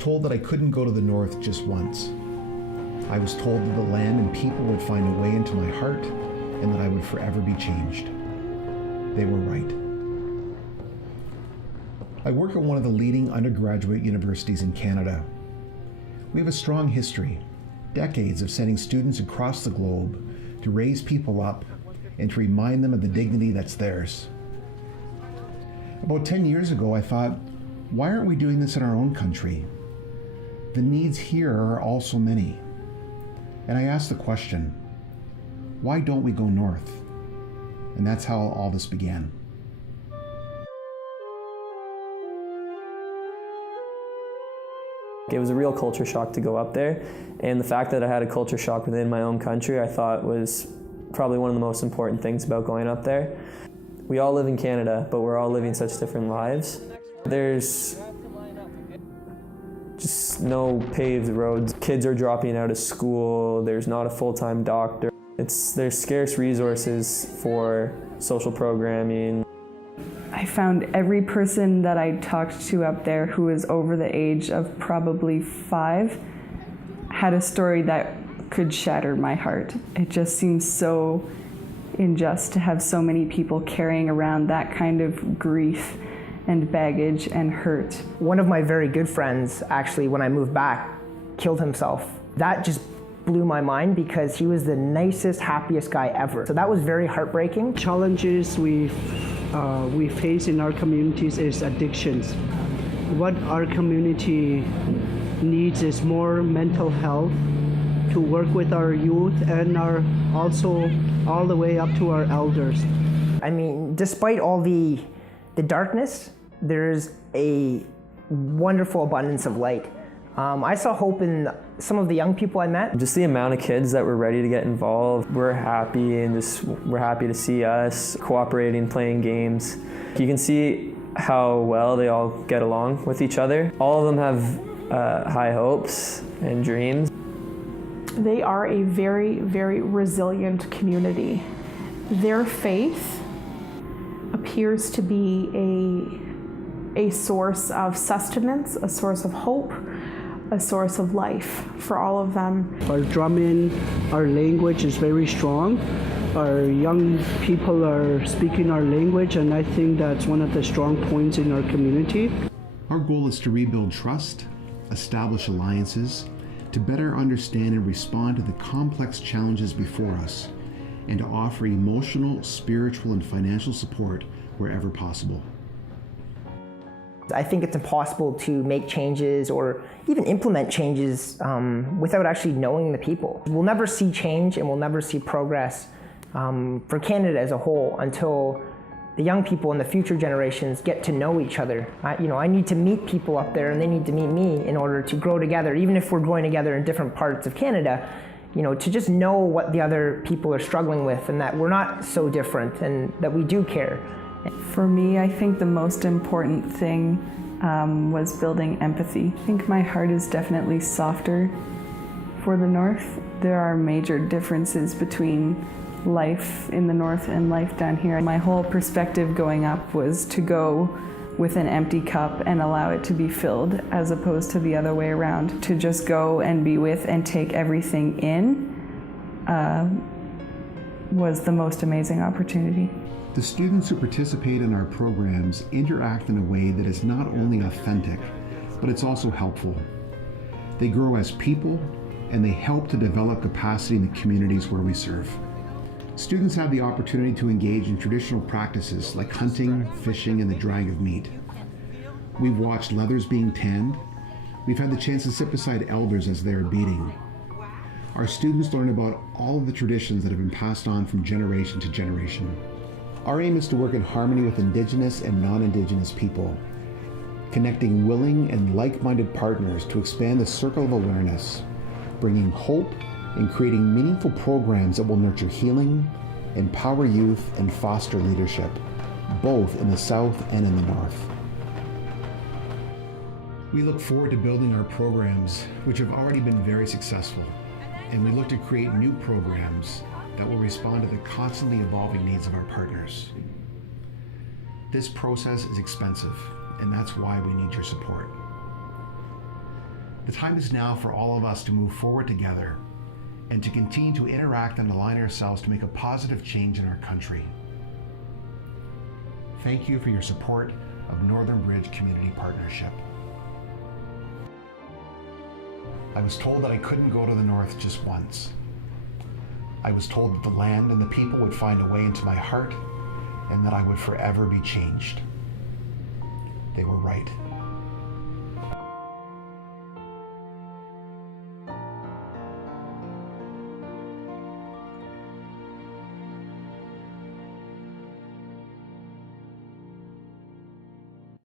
told that I couldn't go to the north just once. I was told that the land and people would find a way into my heart and that I would forever be changed. They were right. I work at one of the leading undergraduate universities in Canada. We have a strong history, decades of sending students across the globe to raise people up and to remind them of the dignity that's theirs. About 10 years ago, I thought, why aren't we doing this in our own country? The needs here are also many. And I asked the question, why don't we go north? And that's how all this began. It was a real culture shock to go up there, and the fact that I had a culture shock within my own country I thought was probably one of the most important things about going up there. We all live in Canada, but we're all living such different lives. There's just no paved roads. Kids are dropping out of school. There's not a full-time doctor. There's scarce resources for social programming. I found every person that I talked to up there who was over the age of probably 5 had a story that could shatter my heart. It just seems so unjust to have so many people carrying around that kind of grief and baggage and hurt. One of my very good friends, actually, when I moved back, killed himself. That just blew my mind because he was the nicest, happiest guy ever. So that was very heartbreaking. Challenges we face in our communities is addictions. What our community needs is more mental health to work with our youth and also all the way up to our elders. I mean, despite all the darkness, there's a wonderful abundance of light. I saw hope in some of the young people I met. Just the amount of kids that were ready to get involved. We're happy, and we're happy to see us cooperating, playing games. You can see how well they all get along with each other. All of them have high hopes and dreams. They are a very, very resilient community. Their faith appears to be a source of sustenance, a source of hope, a source of life for all of them. Our drumming, our language is very strong. Our young people are speaking our language, and I think that's one of the strong points in our community. Our goal is to rebuild trust, establish alliances, to better understand and respond to the complex challenges before us, and to offer emotional, spiritual, and financial support wherever possible. I think it's impossible to make changes or even implement changes without actually knowing the people. We'll never see change and we'll never see progress for Canada as a whole until the young people and the future generations get to know each other. I need to meet people up there and they need to meet me in order to grow together, even if we're growing together in different parts of Canada, to just know what the other people are struggling with and that we're not so different and that we do care. For me, I think the most important thing was building empathy. I think my heart is definitely softer for the North. There are major differences between life in the North and life down here. My whole perspective going up was to go with an empty cup and allow it to be filled, as opposed to the other way around. To just go and be with and take everything in was the most amazing opportunity. The students who participate in our programs interact in a way that is not only authentic, but it's also helpful. They grow as people, and they help to develop capacity in the communities where we serve. Students have the opportunity to engage in traditional practices like hunting, fishing, and the drying of meat. We've watched leathers being tanned. We've had the chance to sit beside elders as they are beating. Our students learn about all of the traditions that have been passed on from generation to generation. Our aim is to work in harmony with Indigenous and non-Indigenous people, connecting willing and like-minded partners to expand the circle of awareness, bringing hope and creating meaningful programs that will nurture healing, empower youth, and foster leadership, both in the South and in the North. We look forward to building our programs, which have already been very successful, and we look to create new programs that will respond to the constantly evolving needs of our partners. This process is expensive, and that's why we need your support. The time is now for all of us to move forward together and to continue to interact and align ourselves to make a positive change in our country. Thank you for your support of Northern Bridge Community Partnership. I was told that I couldn't go to the North just once. I was told that the land and the people would find a way into my heart and that I would forever be changed. They were right.